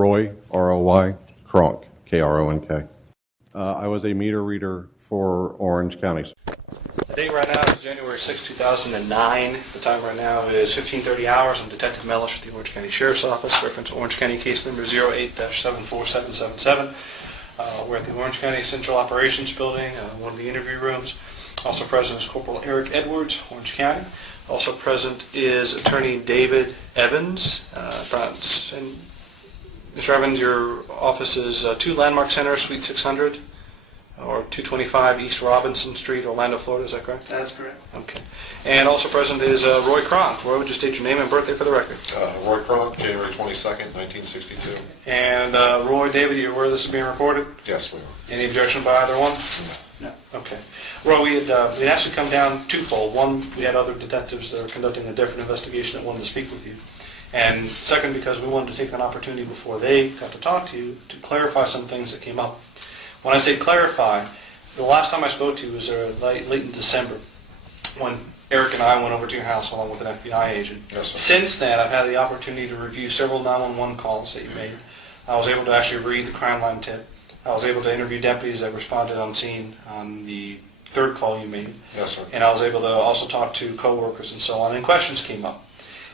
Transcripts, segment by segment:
Roy, R-O-Y, Kronk, K-R-O-N-K. I was a meter reader for Orange County. The date right now is January 6, 2009. The time right now is 15:30 hours. I'm Detective Mellish with the Orange County Sheriff's Office. Reference Orange County case number 08-74777. We're at the Orange County Central Operations Building, one of the interview rooms. Also present is Corporal Eric Edwards, Orange County. Also present is Attorney David Evans. And Mr. Evans, your office is 2 Landmark Center, Suite 600, or 225 East Robinson Street, Orlando, Florida. Is that correct? That's correct. Okay. And also present is Roy Kronk. Roy, would you state your name and birthday for the record? Roy Kronk, January 22nd, 1962. And Roy, David, are you aware this is being recorded? Yes, we are. Any objection by either one? No. Okay. Well, we had actually come down twofold. One, we had other detectives that are conducting a different investigation that wanted to speak with you. And second, because we wanted to take an opportunity before they got to talk to you to clarify some things that came up. When I say clarify, the last time I spoke to you was late in December when Eric and I went over to your house along with an FBI agent. Yes, sir. Since then, I've had the opportunity to review several 911 calls that you made. I was able to actually read the crime line tip. I was able to interview deputies that responded on scene on the third call you made. Yes, sir. And I was able to also talk to coworkers and so on, and questions came up.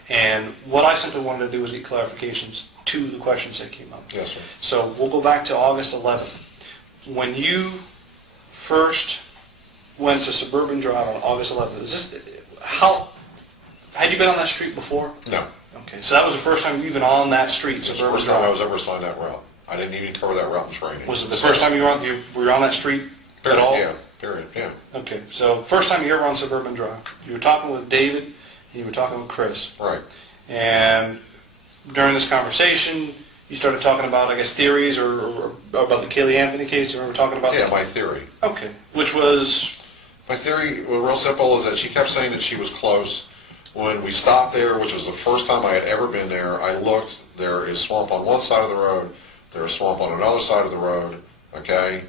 And what I simply wanted to do was get clarifications to the questions that came up. Yes, sir. So we'll go back to August 11th. When you first went to Suburban Drive on August 11th, had you been on that street before? No. Okay, so that was the first time you've been on that street, It's the Suburban first time I Drive. was ever assigned that route. I didn't even cover that route in training. Was it the first time you were on that street at all? Yeah, period, yeah. Okay, so first time you ever on Suburban Drive. You were talking with David and you were talking with Chris. Right. And during this conversation, you started talking about, I guess, theories or about the Kaylee Anthony case. You remember talking about Yeah, that? my theory. Okay, which was? My theory, well, real simple, is that she kept saying that she was close. When we stopped there, which was the first time I had ever been there, I looked. There is swamp on one side of the road. There is swamp on another side of the road. Okay?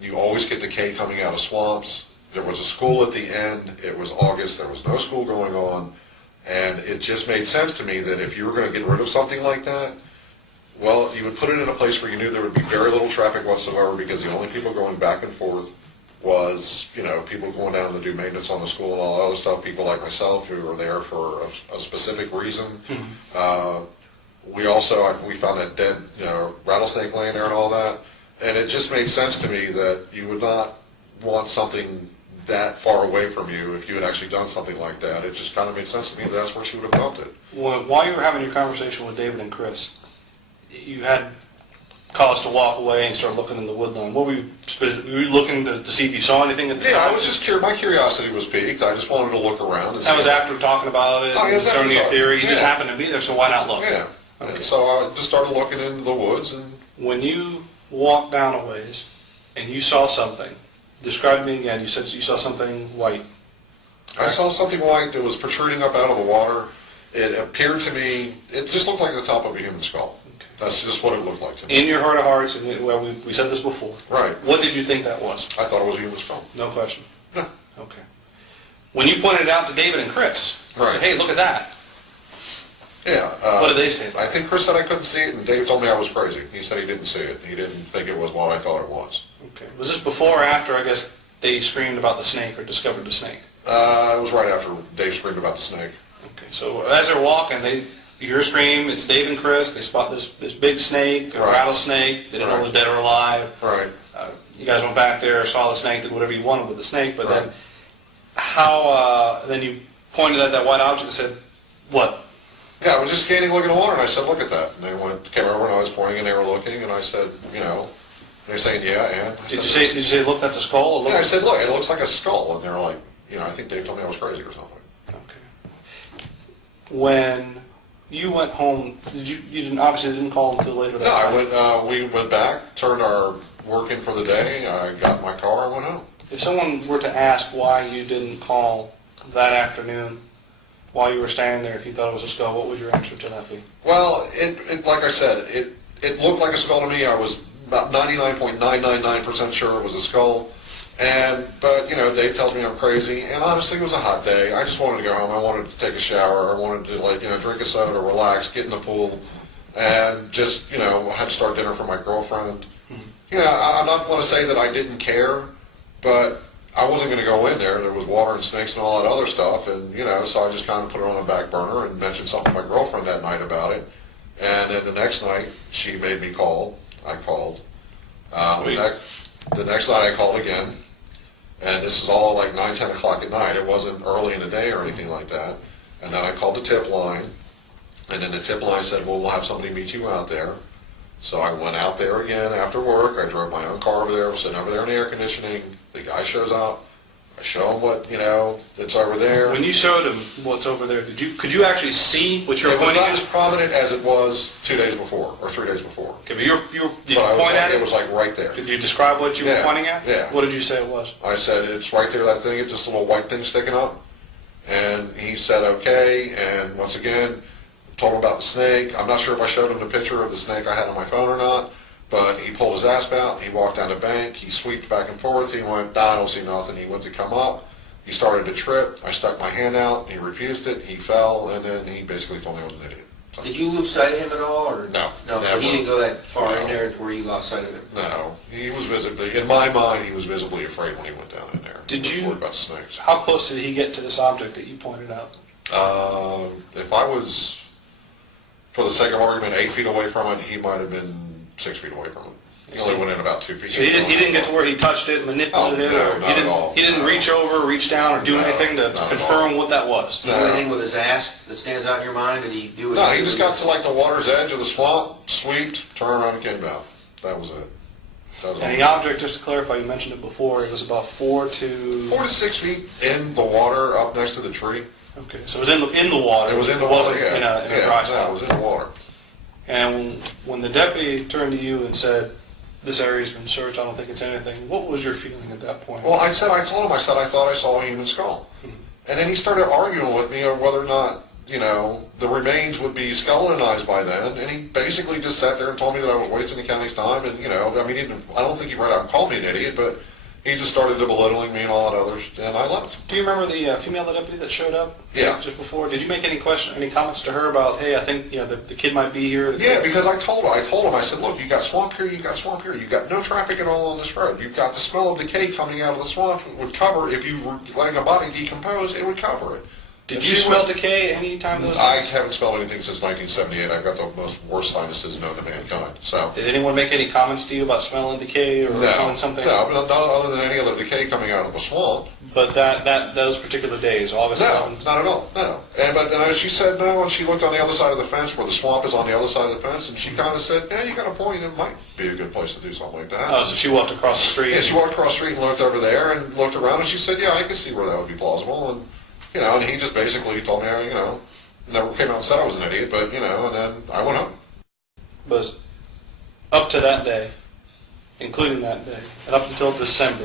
You always get decay coming out of swamps. There was a school at the end. It was August. There was no school going on. And it just made sense to me that if you were going to get rid of something like that, well, you would put it in a place where you knew there would be very little traffic whatsoever, because the only people going back and forth was, people going down to do maintenance on the school and all that other stuff, people like myself who were there for a specific reason. Mm-hmm. We found that dead, rattlesnake laying there and all that, and it just made sense to me that you would not want something that far away from you if you had actually done something like that. It just kind of made sense to me that that's where she would have dumped it. While you were having your conversation with David and Chris, you had cause to walk away and start looking in the woodline. What were you looking to see if you saw anything at the time? Yeah, I was just curious. My curiosity was piqued. I just wanted to look around. That was after talking about it, concerning your theory. You just happened to be there, so why not look? Yeah. Okay. And so I just started looking into the woods. And when you walked down a ways and you saw something, describe to me again. You said you saw something white. I saw something white that was protruding up out of the water. It appeared to me, it just looked like the top of a human skull. Okay. That's just what it looked like to me. In your heart of hearts, and we said this before. Right. What did you think that was? I thought it was a human skull. No question. No. Okay. When you pointed it out to David and Chris, right. Said, hey, look at that. Yeah. What did they say? I think Chris said I couldn't see it, and Dave told me I was crazy. He said he didn't see it. He didn't think it was what I thought it was. Okay. Was this before or after, I guess, they screamed about the snake or discovered the snake? It was right after Dave screamed about the snake. Okay. So as they're walking, you hear a scream. It's Dave and Chris. They spot this big snake, a rattlesnake. They didn't know it was dead or alive. Right. You guys went back there, saw the snake, did whatever you wanted with the snake. But right. then you pointed at that white object and said, what? Yeah, I was just scanning, looking at the water, and I said, look at that. And they came over, and I was pointing, and they were looking, and I said, and they're saying, yeah, and. Did you say, look, that's a skull? Yeah, I said, look, it looks like a skull. And they're like, I think Dave told me I was crazy or something. Okay. When you went home, you obviously didn't call until later that night? No, we went back, turned our work in for the day, I got in my car, and went home. If someone were to ask why you didn't call that afternoon, while you were standing there, if you thought it was a skull, what would your answer to that be? Well, like I said, it looked like a skull to me. I was about 99.999% sure it was a skull. But Dave tells me I'm crazy, and honestly, it was a hot day. I just wanted to go home. I wanted to take a shower. I wanted to drink a soda, relax, get in the pool, and just, you know, had to start dinner for my girlfriend. You know, I'm not going to say that I didn't care, but I wasn't going to go in there. There was water and snakes and all that other stuff, and, you know, so I just kind of put it on the back burner and mentioned something to my girlfriend that night about it. And then the next night, she made me call. I called. The next night I called again, and this is all like 9, 10 o'clock at night. It wasn't early in the day or anything like that. And then I called the tip line, and then the tip line said, well, we'll have somebody meet you out there. So I went out there again after work. I drove my own car over there. I was sitting over there in the air conditioning. The guy shows up. I show him what, you know, that's over there. When you showed him what's over there, could you actually see what you're pointing at? It was not as prominent as it was 2 days before or 3 days before. Okay, but did you point at it? It was like right there. Did you describe what you were pointing at? Yeah. What did you say it was? I said, it's right there, that thing, it's just a little white thing sticking up. And he said, okay, and once again, told him about the snake. I'm not sure if I showed him the picture of the snake I had on my phone or not, but he pulled his asp out, he walked down the bank, he sweeped back and forth, he went, nah, I don't see nothing. He went to come up, he started to trip, I stuck my hand out, he refused it, he fell, and then he basically told me I was an idiot. So, Did you lose sight of him at all? Or? No. No, so Never. he didn't go that far in No. there to where you lost sight of him? no, he was visibly, in my mind, he was visibly afraid when he went down in there. Did He was you- worried about the snakes. How close did he get to this object that you pointed out? If I was, for the sake of argument, 8 feet away from it, he might have been 6 feet away from it. He only went in about 2 feet. So he didn't get to where he touched it, manipulated it, no, or not at all. he didn't No. reach over, reach down, or do No, anything to not at confirm what that was. Did he do anything with his ass that stands out in your mind? Did he do it? No, he just got to like the water's edge of the swamp, sweeped, turned around and came down. That was it. That was And the all. object, just to clarify, you mentioned it before, it was about 4 to... 4 to 6 feet in the water up next to the tree. Okay, so it was in the water. It was in the It water, wasn't yeah. in a dry No, spot. it was in the water. And when the deputy turned to you and said, this area's been searched, I don't think it's anything, what was your feeling at that point? Well, I told him, I thought I saw a human skull. And then he started arguing with me on whether or not, you know, the remains would be skeletonized by then. And he basically just sat there and told me that I was wasting the county's time. And, you know, I mean, I don't think he right out and called me an idiot, but he just started belittling me and all that others, and I left. Do you remember the female deputy that showed up? Yeah. Just before? Did you make any comments to her about, hey, I think the kid might be here? Yeah, because I told him, I said, look, you got swamp here, you got swamp here, you got no traffic at all on this road. You've got the smell of decay coming out of the swamp. It would cover, if you were letting a body decompose, it would cover it. Did And you she smell went- decay any time those I haven't smelled anything since 1978. I've got the most worst sinuses known to mankind. So. Did anyone make any comments to you about smelling decay or smelling something? No, but not other than any other decay coming out of the swamp. But those particular days, obviously. No, not at all. No. And she said no, and she looked on the other side of the fence where the swamp is on the other side of the fence, and she kind of said, yeah, you got a point. It might be a good place to do something like that. Oh, so she walked across the street. Yeah, she walked across the street and looked over there and looked around, and she said, yeah, I can see where that would be plausible. And, you know, and he just basically told me, you know, never came out and said I was an idiot, but, you know, and then I went home. But up to that day, including that day, and up until December,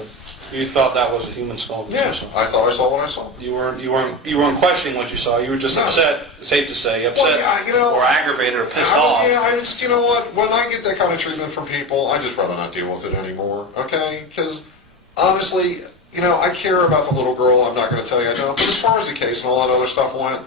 you thought that was a human skull? that you Yes, saw. I thought I saw what I saw. You weren't questioning what you saw. You were just No. upset. Safe to say, upset, Well, yeah, you know, or aggravated, or pissed off. Yeah, I just, you know what, when I get that kind of treatment from people, I just rather not deal with it anymore, okay? Because, honestly, you know, I care about the little girl, I'm not going to tell you I don't, but as far as the case and all that other stuff went,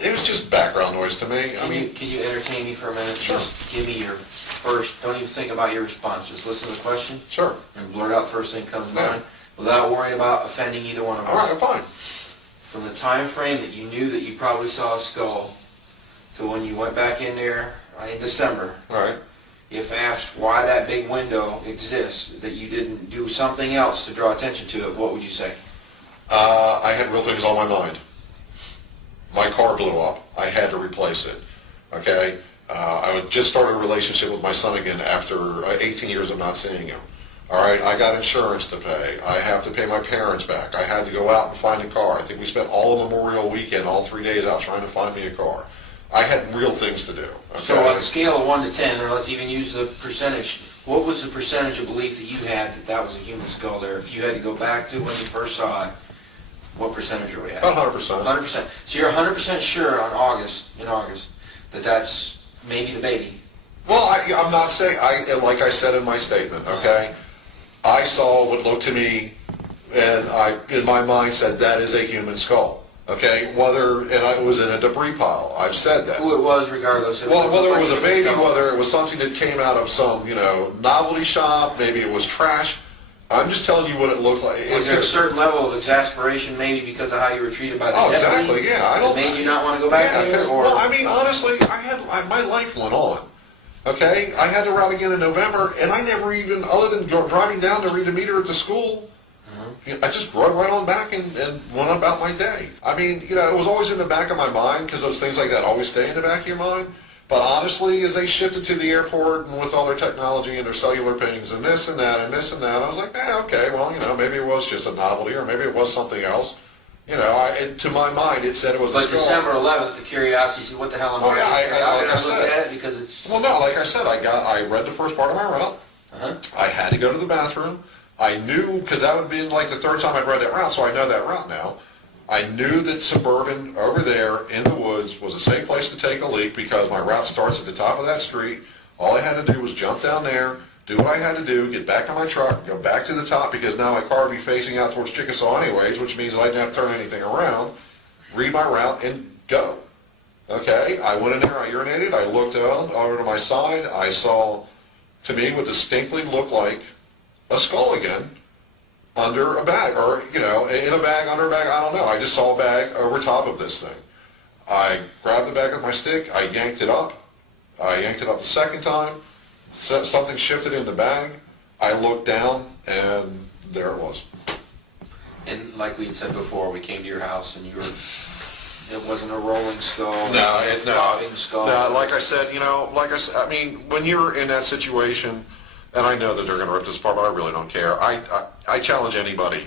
it was just background noise to me. I mean, Can you entertain me for a minute? Sure. Just give me your first, don't even think about your response. Just listen to the question sure. and blurt out first thing that comes to Yeah. mind without worrying about offending either one of us. All right, fine. From the time frame that you knew that you probably saw a skull to when you went back in there in December, All right. if asked why that big window exists, that you didn't do something else to draw attention to it, what would you say? I had real things on my mind. My car blew up. I had to replace it. Okay? I had just started a relationship with my son again after 18 years of not seeing him. All right? I got insurance to pay. I have to pay my parents back. I had to go out and find a car. I think we spent all of Memorial Weekend, all 3 days out trying to find me a car. I had real things to do. Okay? So on a scale of 1 to 10, or let's even use the percentage, what was the percentage of belief that you had that that was a human skull there? If you had to go back to when you first saw it, what percentage are we at? About 100%. 100%. So you're 100% sure in August, that that's maybe the baby. Well, I'm not saying, like I said in my statement, okay? I saw what looked to me, and I, in my mind, said that is a human skull. Okay, it was in a debris pile. I've said that. Who it was, regardless. Well, whether it was a baby, whether it was something that came out of some, novelty shop, maybe it was trash. I'm just telling you what it looked like. Was there a certain level of exasperation, maybe because of how you were treated by the deputy? Exactly, yeah. That made you not want to go back there? Or? Well, I mean, honestly, my life went on. Okay? I had to route again in November, and I never even, other than driving down to read a meter at the school, I just rode right on back and went on about my day. I mean, it was always in the back of my mind, because those things like that always stay in the back of your mind. But honestly, as they shifted to the airport and with all their technology and their cellular pings and this and that and this and that, I was like, okay, well, maybe it was just a novelty or maybe it was something else. To my mind, it said it was a skull. But December 11th, the curiosity said, what the hell am I like I look at it because it's... Well, no, like I said, I read the first part of my route. I had to go to the bathroom. I knew, because that would have been like the third time I'd read that route, so I know that route now. I knew that suburban over there in the woods was a safe place to take a leak because my route starts at the top of that street. All I had to do was jump down there, do what I had to do, get back on my truck, go back to the top because now my car would be facing out towards Chickasaw anyways, which means I didn't have to turn anything around, read my route, and go. Okay, I went in there, I urinated, I looked over to my side, I saw, to me, what distinctly looked like a skull again. Under a bag, or, in a bag, under a bag, I don't know. I just saw a bag over top of this thing. I grabbed the bag with my stick, I yanked it up. I yanked it up the second time. Something shifted in the bag. I looked down, and there it was. And like we had said before, we came to your house, and it wasn't a rolling skull. No, skull. No, like I said, I mean, when you're in that situation, and I know that they're going to rip this apart, but I really don't care. I challenge anybody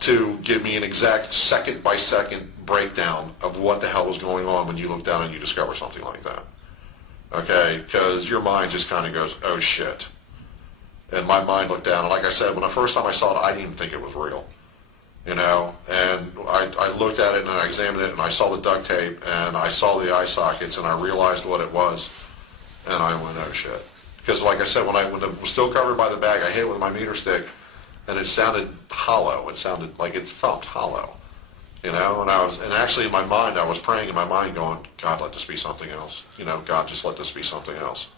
to give me an exact second-by-second breakdown of what the hell was going on when you look down and you discover something like that. Okay? Because your mind just kind of goes, oh, shit. And my mind looked down, and like I said, when the first time I saw it, I didn't even think it was real. And I looked at it, and I examined it, and I saw the duct tape, and I saw the eye sockets, and I realized what it was, and I went, oh, shit. Because, like I said, when it was still covered by the bag, I hit it with my meter stick, and it sounded hollow. It sounded like it thumped hollow, And actually in my mind, I was praying in my mind, going, God, let this be something else. God, just let this be something else.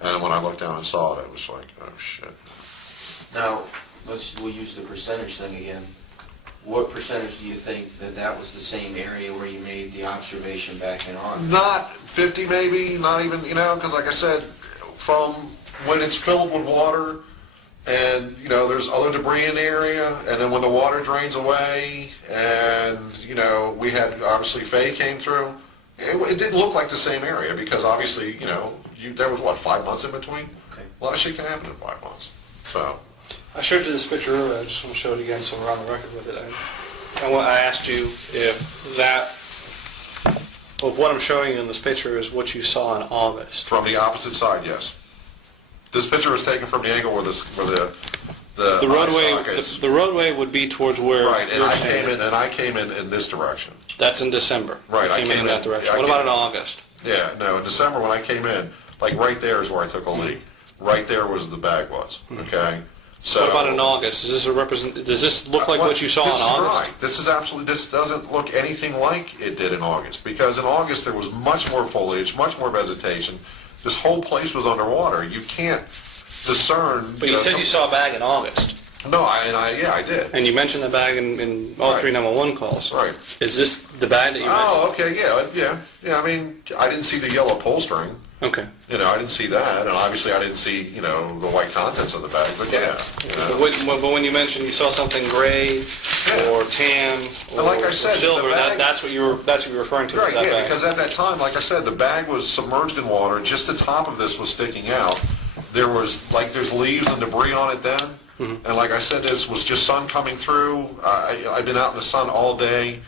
And when I looked down and saw it, it was like, oh shit. Now, we'll use the percentage thing again. What percentage do you think that was the same area where you made the observation back in August? Not 50 maybe, not even, because like I said, from when it's filled with water and, there's other debris in the area, and then when the water drains away and, we had, obviously, Faye came through, it didn't look like the same area because obviously, there was, 5 months in between? Okay. A lot of shit can happen in 5 months, so. I showed you this picture earlier. I just want to show it again so we're on the record with it. I asked you if what I'm showing you in this picture is what you saw in August. From the opposite side, yes. This picture is taken from the angle where the roadway is. the roadway would be towards where right, and you're I came in this direction. That's in December. Right, I came in that direction. What about in August? Yeah, no, in December when I came in, like right there is where I took a leak. Right there was the bag was. Okay. So, what about in August? Does this look like what you saw in August? This is right. This doesn't look anything like it did in August, because in August there was much more foliage, much more vegetation. This whole place was underwater. You can't discern. But you said you saw a bag in August. No, I did. And you mentioned the bag in all three 911 calls. Right. Is this the bag that you mentioned? Oh, okay, yeah. I mean, I didn't see the yellow upholstering. Okay. I didn't see that, and obviously I didn't see, the white contents of the bag, but yeah. But when you mentioned you saw something gray or tan or, like I said, silver, the bag, that's what you were referring to. Right, that yeah, bag. because at that time, like I said, the bag was submerged in water. Just the top of this was sticking out. There's leaves and debris on it then. Mm-hmm. And like I said, this was just sun coming through. I've been out in the sun all day.